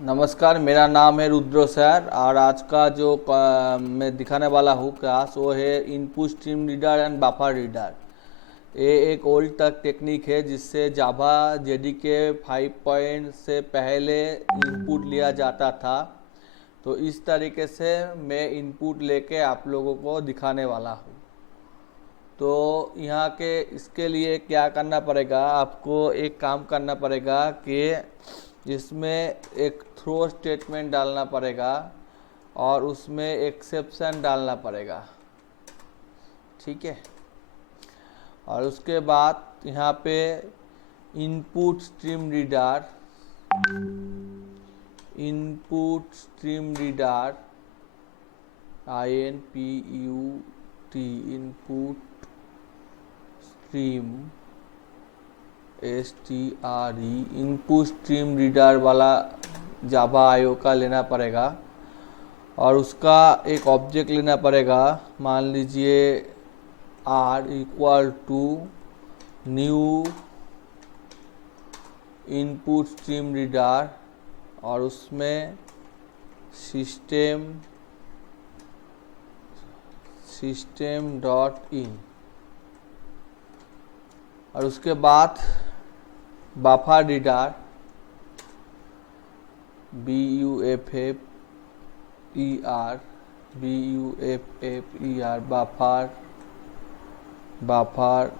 नमस्कार, मेरा नाम है रुद्र सर और आज का जो मैं दिखाने वाला हूँ क्लास वो है input stream reader and buffer reader. ये एक ओल्ड तक टेक्निक है जिससे जावा जेडीके 5 पॉइंट से पहले इनपुट लिया जाता था। तो इस तरीके से मैं इनपुट लेके आप लोगों को दिखाने वाला हूँ। तो यहाँ के इसके लिए क्या करना पड़ेगा, आपको एक काम करना पड़ेगा कि इसमें एक थ्रो स्टेटमेंट डालना पड़ेगा और उसमें एक्सेप्शन डालना पड़ेगा। ठीक है। और उसके बाद यहाँ पे input stream reader INPUT input stream STRE input stream reader वाला जावा आईओ का लेना पड़ेगा और उसका एक ऑब्जेक्ट लेना पड़ेगा। मान लीजिए R equal to new input stream reader और उसमें सिस्टम डॉट इन और उसके बाद buffer reader BUFFER buffer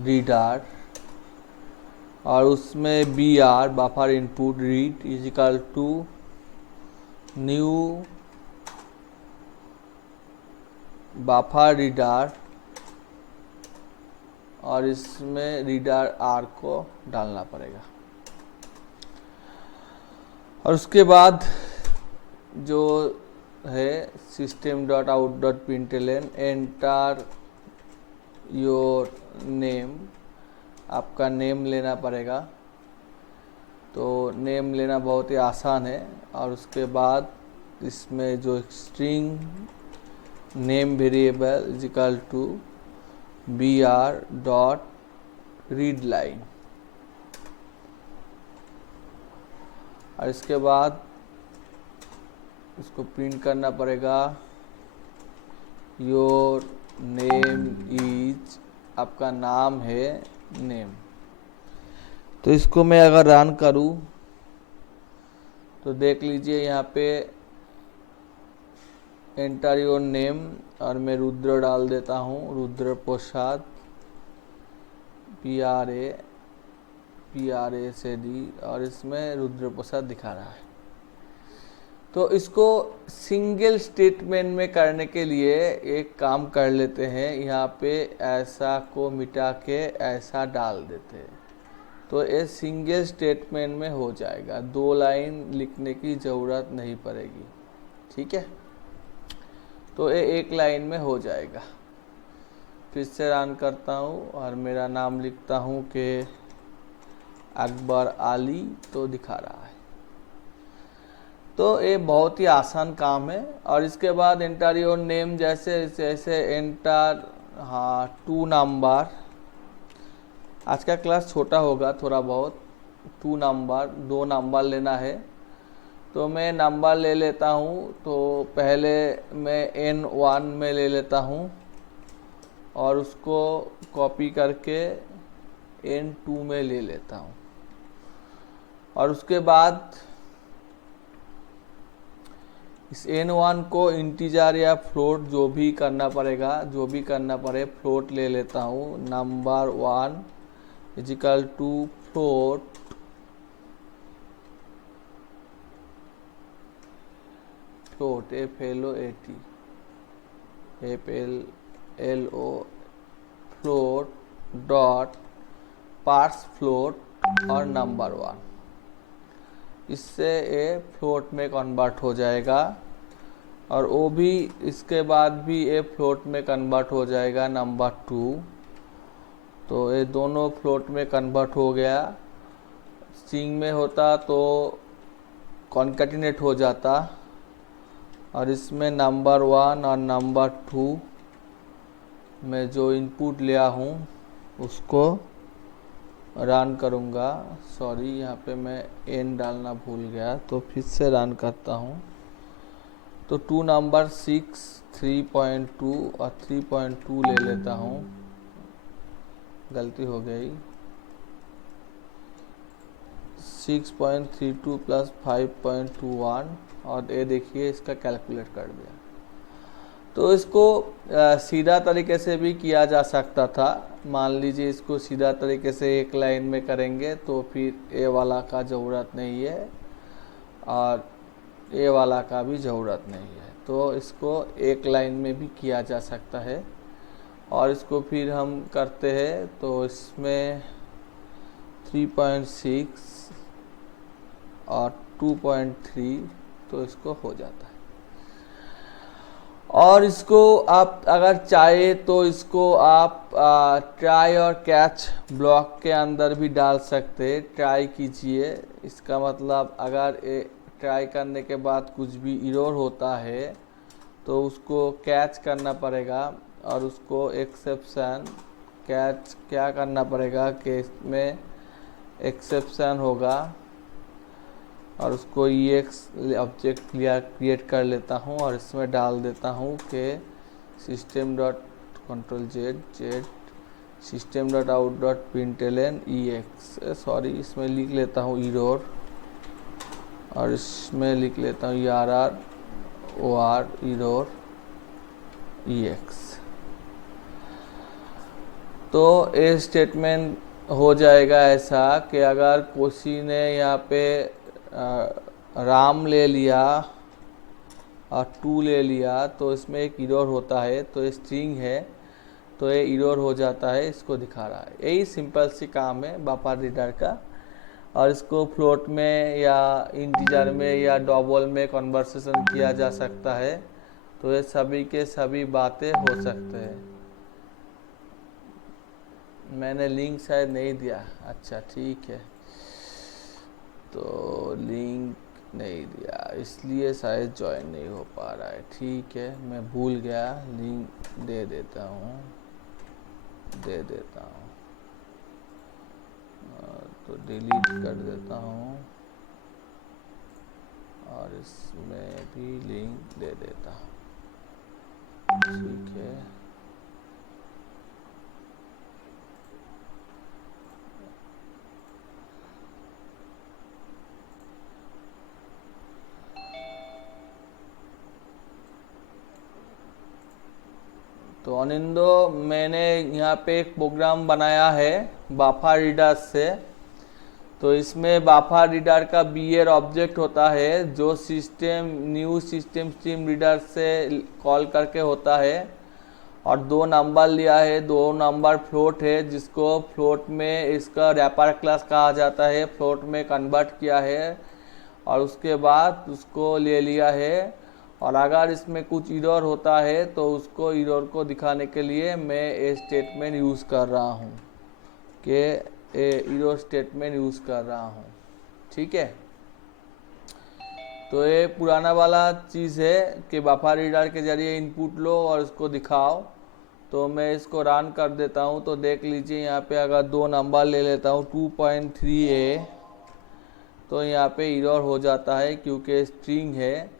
reader और उसमें BR buffer input read is equal to new buffer reader और इसमें रीडर R को डालना पड़ेगा। और उसके बाद जो है system.out.println एंटर योर नेम, आपका नेम लेना पड़ेगा। तो नेम लेना बहुत ही आसान है। और उसके बाद इसमें जो string name variable is equal to BR dot read line और इसके बाद इसको प्रिंट करना पड़ेगा योर नेम इज, आपका नाम है नेम। तो इसको मैं अगर रन करूं तो देख लीजिए यहाँ पे एंटर योर नेम और मैं रुद्र डाल देता हूँ, रुद्र प्रसाद PRASAD और इसमें रुद्र प्रसाद दिखा रहा है। तो इसको सिंगल स्टेटमेंट में करने के लिए एक काम कर लेते हैं, यहाँ पे ऐसा को मिटा के ऐसा डाल देते हैं तो ये सिंगल स्टेटमेंट में हो जाएगा, 2 लाइन लिखने की ज़रूरत नहीं पड़ेगी। ठीक है, तो ये 1 लाइन में हो जाएगा। फिर से रन करता हूँ और मेरा नाम लिखता हूँ कि अकबर अली, तो दिखा रहा है। तो ये बहुत ही आसान काम है। और इसके बाद एंटर योर नेम जैसे जैसे एंटर 2 नंबर, आज का क्लास छोटा होगा थोड़ा बहुत, 2 नंबर लेना है। तो मैं नंबर ले लेता हूँ, तो पहले मैं N1 में ले लेता हूँ और उसको कॉपी करके N2 में ले लेता हूँ। और उसके बाद इस N1 को इंटीजर या फ्लोट जो भी करना पड़े फ्लोट ले लेता हूँ। Number 1 is equal to float FLOAT float dot parse float और नंबर 1, इससे ये फ्लोट में कन्वर्ट हो जाएगा। और वो भी इसके बाद भी ये फ्लोट में कन्वर्ट हो जाएगा नंबर 2। तो ये दोनों फ्लोट में कन्वर्ट हो गया। स्ट्रिंग में होता तो कॉन्कैटिनेट हो जाता। और इसमें नंबर 1 और नंबर 2 मैं जो इनपुट लिया हूँ उसको रन करूँगा। सॉरी, यहाँ पे मैं एन डालना भूल गया, तो फिर से रन करता हूँ। तो 2 नंबर 6 3.2 और 3.2 ले लेता हूँ, गलती हो गई। 6.32 प्लस 5.21 और ये देखिए इसका कैलकुलेट कर दिया। तो इसको सीधा तरीके से भी किया जा सकता था। मान लीजिए इसको सीधा तरीके से एक लाइन में करेंगे तो फिर ए वाला का ज़रूरत नहीं है और ए वाला का भी ज़रूरत नहीं है। तो इसको एक लाइन में भी किया जा सकता है। और इसको फिर हम करते हैं तो इसमें 3.6 और 2.3 तो इसको हो जाता है। और इसको आप अगर चाहे तो इसको आप ट्राई और कैच ब्लॉक के अंदर भी डाल सकते हैं। ट्राई कीजिए, इसका मतलब अगर ट्राई करने के बाद कुछ भी एरर होता है तो उसको कैच करना पड़ेगा और उसको एक्सेप्शन कैच क्या करना पड़ेगा कि इसमें एक्सेप्शन होगा और उसको EX ऑब्जेक्ट क्रिएट कर लेता हूँ और इसमें डाल देता हूँ कि system.ctrl+Z system.out.println EX। सॉरी, इसमें लिख लेता हूँ error और इसमें लिख लेता हूँ ERR OR error EX। तो ये स्टेटमेंट हो जाएगा ऐसा कि अगर किसी ने यहाँ पे राम ले लिया और 2 ले लिया तो इसमें एक एरर होता है। तो ये स्ट्रिंग है तो ये एरर हो जाता है, इसको दिखा रहा है। यही सिंपल सी काम है बफर रीडर का। और इसको फ्लोट में या इंटीजर में या डबल में कन्वर्सेशन किया जा सकता है। तो ये सभी के सभी बातें हो सकते हैं। मैंने लिंक शायद नहीं दिया, अच्छा ठीक है, तो लिंक नहीं दिया इसलिए शायद ज्वाइन नहीं हो पा रहा है। ठीक है, मैं भूल गया, लिंक दे देता हूँ तो डिलीट कर देता हूँ और इसमें भी लिंक दे देता हूँ। ठीक है, तो अनिंदो मैंने यहाँ पे एक प्रोग्राम बनाया है बफर रीडर से। तो इसमें बफर रीडर का BR ऑब्जेक्ट होता है जो न्यू सिस्टम स्ट्रीम रीडर से कॉल करके होता है। और 2 नंबर लिया है, 2 नंबर फ्लोट है जिसको फ्लोट में इसका रैपर क्लास कहा जाता है, फ्लोट में कन्वर्ट किया है और उसके बाद उसको ले लिया है। और अगर इसमें कुछ एरर होता है तो उसको एरर को दिखाने के लिए मैं ये स्टेटमेंट यूज़ कर रहा हूँ कि एरर स्टेटमेंट यूज़ कर रहा हूँ। ठीक है, तो ये पुराना वाला चीज़ है कि बफर रीडर के जरिए इनपुट लो और उसको दिखाओ। तो मैं इसको रन कर देता हूँ तो देख लीजिए यहाँ पे अगर 2 नंबर ले लेता हूँ 2.3a तो यहाँ पे एरर हो जाता है क्योंकि स्ट्रिंग है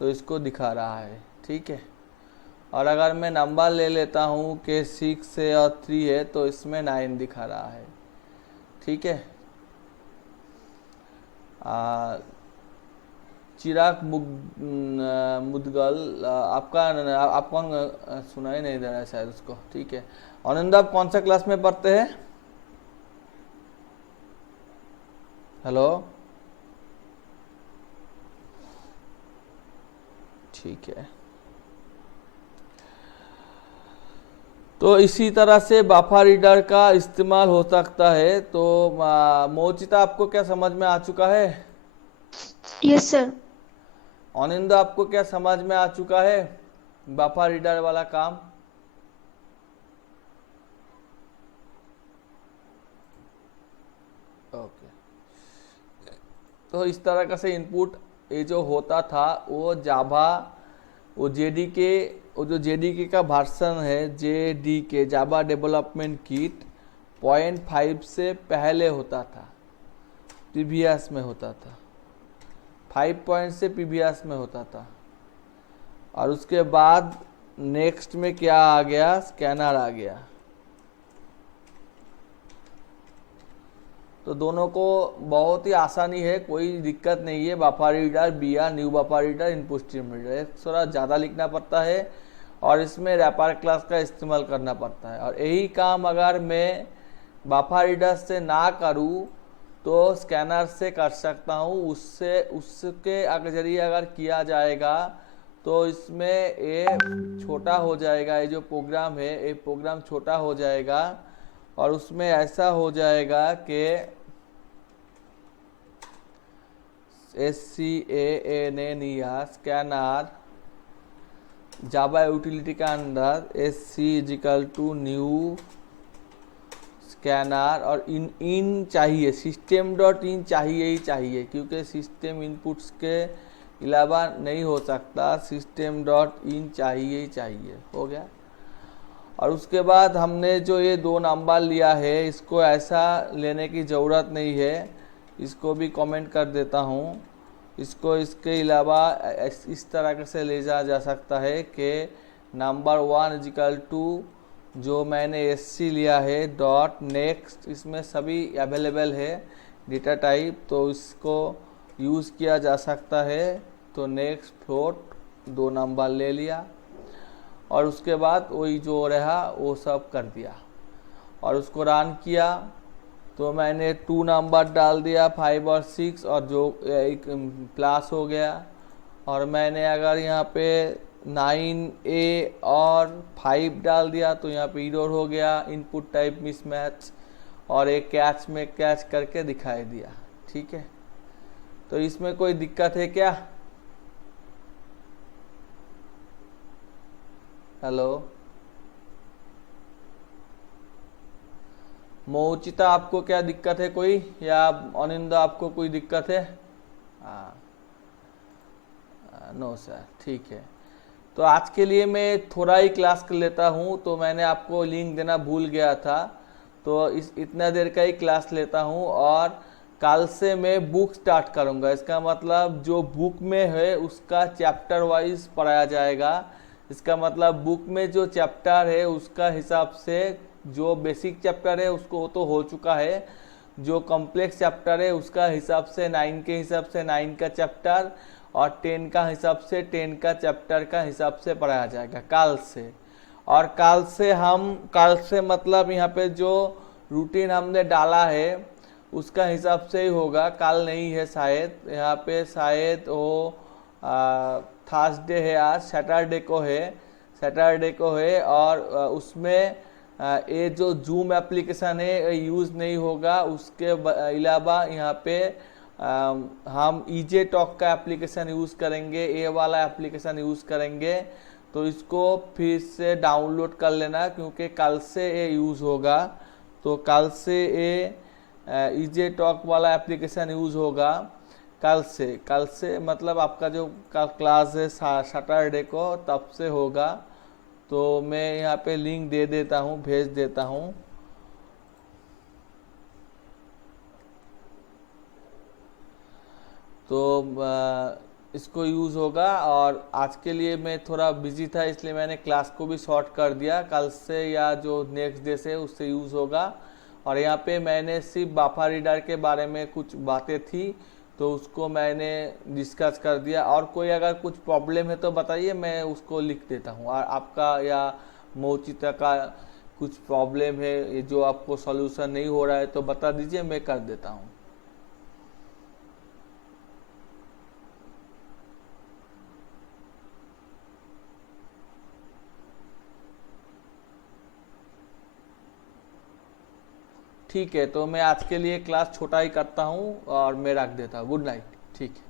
तो इसको दिखा रहा है। ठीक है, और अगर मैं नंबर ले लेता हूँ कि 6 है और 3 है तो इसमें 9 दिखा रहा है। ठीक है, चिराग मुदगल आप कौन सुनाई नहीं दे रहा है शायद उसको। ठीक है, आनंद आप कौन सा क्लास में पढ़ते हैं? हेलो, ठीक है, तो इसी तरह से बफर रीडर का इस्तेमाल हो सकता है। तो मोचिता आपको क्या समझ में आ चुका है? Yes sir. आनंद आपको क्या समझ में आ चुका है बफर रीडर वाला काम? ओके, तो इस तरह का से इनपुट ये जो होता था वो जावा वो जो जेडीके का वर्जन है, जेडीके जावा डेवलपमेंट किट 0.5 से पहले होता था, प्रीवियस में होता था, 5 पॉइंट से प्रीवियस में होता था। और उसके बाद नेक्स्ट में क्या आ गया, स्कैनर आ गया। तो दोनों को बहुत ही आसानी है, कोई दिक्कत नहीं है। Buffer reader, BR, new buffer reader, input stream reader, थोड़ा ज़्यादा लिखना पड़ता है और इसमें रैपर क्लास का इस्तेमाल करना पड़ता है। और यही काम अगर मैं बाफा रीडर से ना करूँ तो स्कैनर से कर सकता हूँ। उसके जरिए अगर किया जाएगा तो इसमें ये छोटा हो जाएगा, ये जो प्रोग्राम है ये प्रोग्राम छोटा हो जाएगा। और उसमें ऐसा हो जाएगा कि स्कैनर जावा यूटिलिटी के अंदर SC न्यू स्कैनर और इन चाहिए, system.in चाहिए ही चाहिए, क्योंकि सिस्टम इनपुट्स के अलावा नहीं हो सकता, system.in चाहिए ही चाहिए। हो गया। और उसके बाद हमने जो ये 2 नंबर लिया है इसको ऐसा लेने की ज़रूरत नहीं है, इसको भी कमेंट कर देता हूँ। इसको इसके अलावा इस तरह से ले जा सकता है कि नंबर 1 जो मैंने SC लिया है डॉट नेक्स्ट, इसमें सभी अवेलेबल है डेटा टाइप, तो इसको यूज़ किया जा सकता है। तो नेक्स्ट फ्लोट 2 नंबर ले लिया और उसके बाद वही जो रहा वो सब कर दिया और उसको रन किया। तो मैंने 2 नंबर डाल दिया, 5 और 6, और जो एक प्लस हो गया। और मैंने अगर यहाँ पे 9A और 5 डाल दिया तो यहाँ पे एरर हो गया, इनपुट टाइप मिसमैच, और एक कैच में कैच करके दिखाई दिया। ठीक है, तो इसमें कोई दिक्कत है क्या? हेलो मोचिता, आपको क्या दिक्कत है कोई, या अनिंदा आपको कोई दिक्कत है? नो सर, ठीक है। तो आज के लिए मैं थोड़ा ही क्लास कर लेता हूँ, तो मैंने आपको लिंक देना भूल गया था, तो इतना देर का ही क्लास लेता हूँ। और कल से मैं बुक स्टार्ट करूँगा, इसका मतलब जो बुक में है उसका चैप्टर वाइज पढ़ाया जाएगा। इसका मतलब बुक में जो चैप्टर है उसका हिसाब से, जो बेसिक चैप्टर है उसको तो हो चुका है, जो कॉम्प्लेक्स चैप्टर है उसका हिसाब से 9 के हिसाब से 9 का चैप्टर, और 10 का हिसाब से 10 का चैप्टर का हिसाब से पढ़ाया जाएगा कल से। और कल से मतलब यहाँ पे जो रूटीन हमने डाला है उसका हिसाब से ही होगा, कल नहीं है शायद। यहाँ पे शायद वो थर्सडे है, आज सैटरडे को है। और उसमें ये जो जूम एप्लीकेशन है यूज़ नहीं होगा। उसके अलावा यहाँ पे हम EJ टॉक का एप्लीकेशन यूज़ करेंगे, ये वाला एप्लीकेशन यूज़ करेंगे। तो इसको फिर से डाउनलोड कर लेना, क्योंकि कल से ये यूज़ होगा। तो कल से ये EJ टॉक वाला एप्लीकेशन यूज़ होगा कल से मतलब आपका जो क्लास है सैटरडे को तब से होगा। तो मैं यहाँ पे लिंक दे देता हूँ, भेज देता हूँ। तो इसको यूज़ होगा। और आज के लिए मैं थोड़ा बिजी था, इसलिए मैंने क्लास को भी शॉर्ट कर दिया। कल से या जो नेक्स्ट डे से उससे यूज़ होगा। और यहाँ पे मैंने सिर्फ बाफा रीडर के बारे में कुछ बातें थी तो उसको मैंने डिस्कस कर दिया। और कोई अगर कुछ प्रॉब्लम है तो बताइए, मैं उसको लिख देता हूँ। और आपका या मोचिता का कुछ प्रॉब्लम है जो आपको सॉल्यूशन नहीं हो रहा है तो बता दीजिए, मैं कर देता हूँ। ठीक है, तो मैं आज के लिए क्लास छोटा ही करता हूँ और मैं रख देता हूँ। Good night. ठीक है।